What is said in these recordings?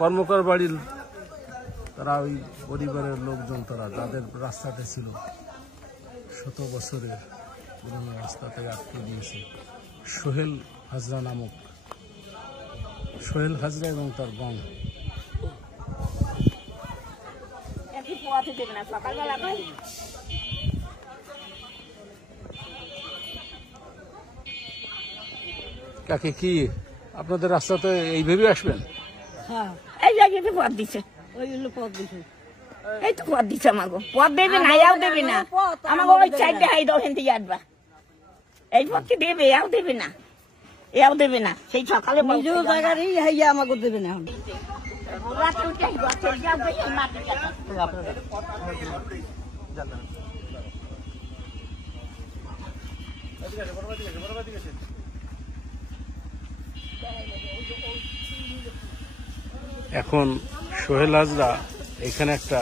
কর্মকার বাড়ির তারা ওই পরিবারের লোকজন তারা যাদের রাস্তাতে ছিল, শত বছরের পুরনো রাস্তাতে আটকে দিয়েছে সোহেল হাজরা নামক, সোহেল হাজরা এবং তার গং। কাকে কি আপনাদের রাস্তাতে এইভাবে আসবেন? হ্যাঁ, এই জায়গাতে পথ দিচ্ছে, ওই হলো পথ দিচ্ছে, এই তো পথ দিচ্ছে আমাকে। পথ দেবে না, এও দেবে না আমাকে, ওই সাইডে হাই দাও হেন থেকে আসবা, এই পথকে দেবে, এও দেবে না, এও দেবে না। সেই সকালে নিজের জায়গারই হাইয়া আমাকে দেবে না। এখন সোহেল হাজরা এখানে একটা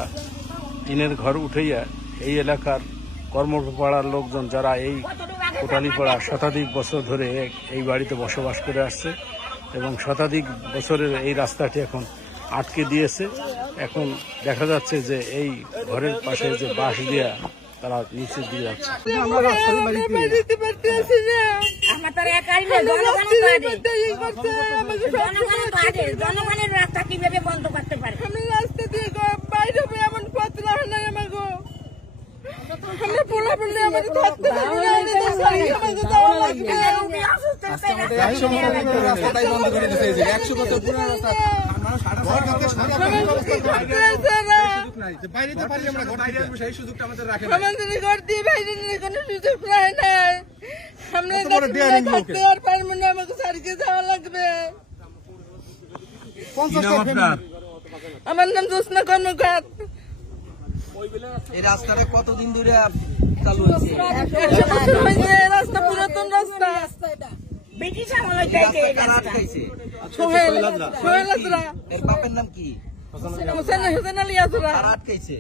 টিনের ঘর উঠাইয়া এই এলাকার কর্মপাড়ার লোকজন যারা এই কোটালীপাড়া শতাধিক বছর ধরে এই বাড়িতে বসবাস করে আসছে এবং শতাধিক বছরের এই রাস্তাটি এখন আটকে দিয়েছে। এখন দেখা যাচ্ছে যে এই ঘরের পাশে যে বাঁশ দিয়া তারা নিচে দিয়ে যাচ্ছে। জনগণের রাস্তা কিভাবে বন্ধ করতে পারে? আমি রাস্তা দিয়ে বাইরে এমন পথ নাই আমাকে, আমার নাম জোৎস্না কর্মকার। এই রাস্তাটা কতদিন ধরে চালু হয়েছে? রাস্তা পুরাতন রাস্তা, ব্রিটিশ আমলে আটকাইছে। সোহেল হাজরা। এর বাপের নাম কি? হোসেন আলী হাজরা। আটকাইছে।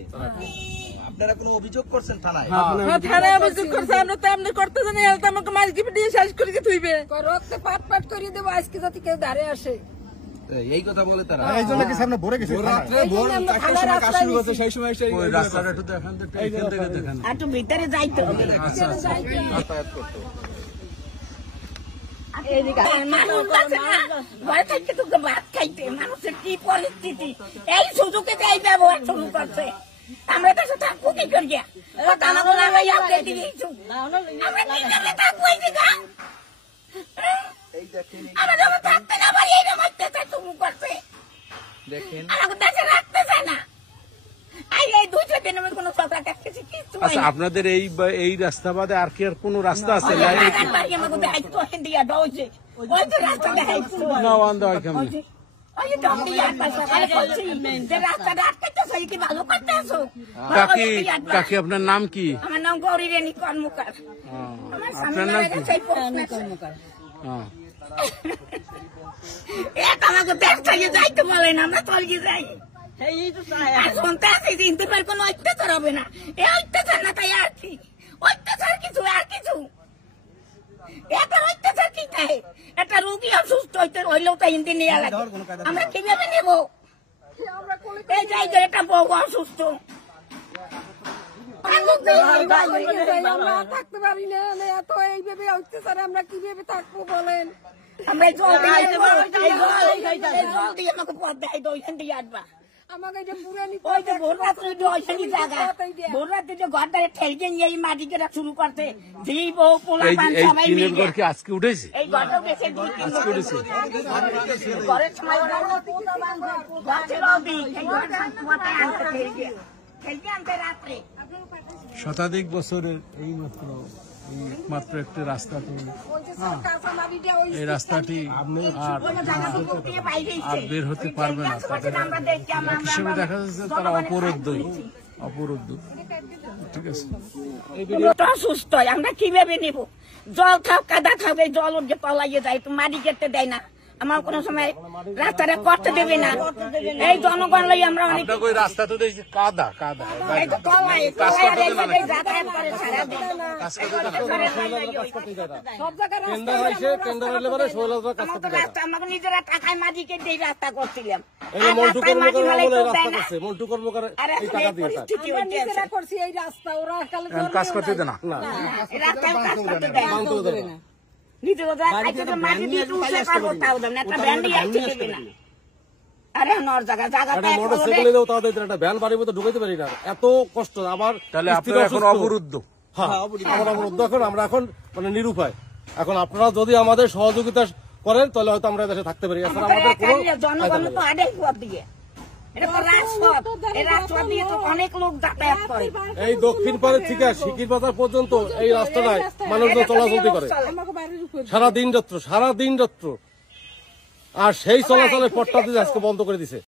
আপনারা কোনো অভিযোগ করছেন থানায়? হ্যাঁ, থানায় অভিযোগ করছে। আমরা তো এমনি করতে জানি, আমাকে মাঝকে দিয়ে শেষ করে থুইবে, রক্তে পাট পাট করিয়ে দেবো আজকে যাতে কেউ দাঁড়িয়ে আসে। এই কথা বলে তারা। এই জন্য কি সামনে ভরে গেছে? রাত্রে ভোর 4টার সময় কাজ শুরু হচ্ছে, সেই সময় এসে ওই রাস্তাটা একটু দেখান তো, এইখান থেকে দেখান। একটু ভিতরে যাইতে হবে, যাতায়াত করতে। ঘরে থাকতে তোকে ভাত খাইতে, মানুষের কি পরিস্থিতি, এই সুযোগে যাই ব্যবহার শুরু করছে। আমরা কাছে থাকবো কি করিয়া? আমরা যখন থাকতে না পারি এই মধ্যে শুরু করছে, দেখেন আমাকে দেশে রাখতে চায় না। এই 2-4 দিনের মধ্যে কোনো সরকার কাছে কিছু। আচ্ছা, আপনাদের এই রাস্তা বাদে আর কি আর কোনো রাস্তা আছে? না, বান্ধা হয় কেমন? কাকি আপনার নাম কি? আমার নাম গৌরী রানী কর্মকার। আপনার নাম কি? আমাকে ব্যবসায়ী যাইতে বলেন, আমরা চলকে যাই। শুনতে আসি চিনতে পার, কোনো অত্যাচার হবে না। এ অত্যাচার না, তাই আর কি অত্যাচার? কিছু আর কিছু এটা অত্যাচার কি চাই? একটা রোগী অসুস্থ হইতে হইলেও তো হিন্দি নেওয়া লাগে, আমরা কিভাবে নেব? এই জায়গায় একটা বউ অসুস্থ, আমরা থাকতে পারি না। এত এইভাবে অত্যাচার আমরা কিভাবে থাকবো বলেন? আমরা জল দিয়ে আমাকে পথ দেখাই দাও, ওইখান থেকে আসবা। আমাকে ওই যে ভোর রাত্রে ওইখানে জায়গা, ভোর রাত্রে ঘর দ্বারে ঠেলকে নিয়ে এই মাটি কেটা শুরু করতে, যেই বউ পোলা সবাই মিলে কি আজকে উঠেছে? এই ঘরটাও বেশি আজকে উঠেছে। ঘরের সময় ঠেলকে আনতে রাত্রে। শতাধিক বছরের এই মাত্র একটি রাস্তা, এই রাস্তাটি আর বের হতে পারবে না। হিসেবে দেখা যাচ্ছে তারা অপরুদ্ধ। ঠিক আছে, অসুস্থ আমরা কিভাবে নেব? জল খাও, কাদা খাবে, জল উঠে তলাইয়ে যায়, তো মাটি কেটে দেয় না। আমার কোনো সময় রাস্তাটা করতে দেবে না। এই জনগণ লাই আমরা অনেক রাস্তা তো দেখছি কাদা আমাকে নিজেরা টাকায় মাঝিকে দিয়ে রাস্তা করছিলাম। এই মন্টু কর্মকার আমলে এই রাস্তা করছে, মন্টু কর্মকার এই টাকা দিয়ে কাজ। আমরা নিজেরা করছি এই রাস্তা, ওরা কাল কাজ করতে দেয় না। না বানতেও দেবে না। নিজেরা আইতে তো মাটি দিয়ে উঠে পারবো তাও দাম না, একটা ভ্যান দিয়ে আইতে দেবে না। আরে নর জায়গা একটা জায়গাটা মোটরসাইকেল নিলেও তাদের একটা ভ্যান বাড়ির মতো ঢুকাইতে পারি না, এত কষ্ট। আমার তাহলে স্ত্রী আপনারা এখন অসুস্থ। অবরুদ্ধ। হ্যাঁ, আমরা অবরুদ্ধ এখন, আমরা এখন মানে নিরুপায়। এখন আপনারা যদি আমাদের সহযোগিতা করেন তাহলে হয়তো আমরা দেশে থাকতে পারি, এছাড়া আমাদের কোনো জনগণ তো আডেই পথ দিয়ে, এটা তো রাজপথ, এই রাজপথ দিয়ে তো অনেক লোক যাতায়াত করে। এই দক্ষিণ পাড়ের থেকে সিকির বাজার পর্যন্ত এই রাস্তাটায় মানুষজন চলাচল করে আমাকে বাড়ির উপর সারা দিন যাত্র। আর সেই চলাচলের পথটা দিয়ে আজকে বন্ধ করে দিছে।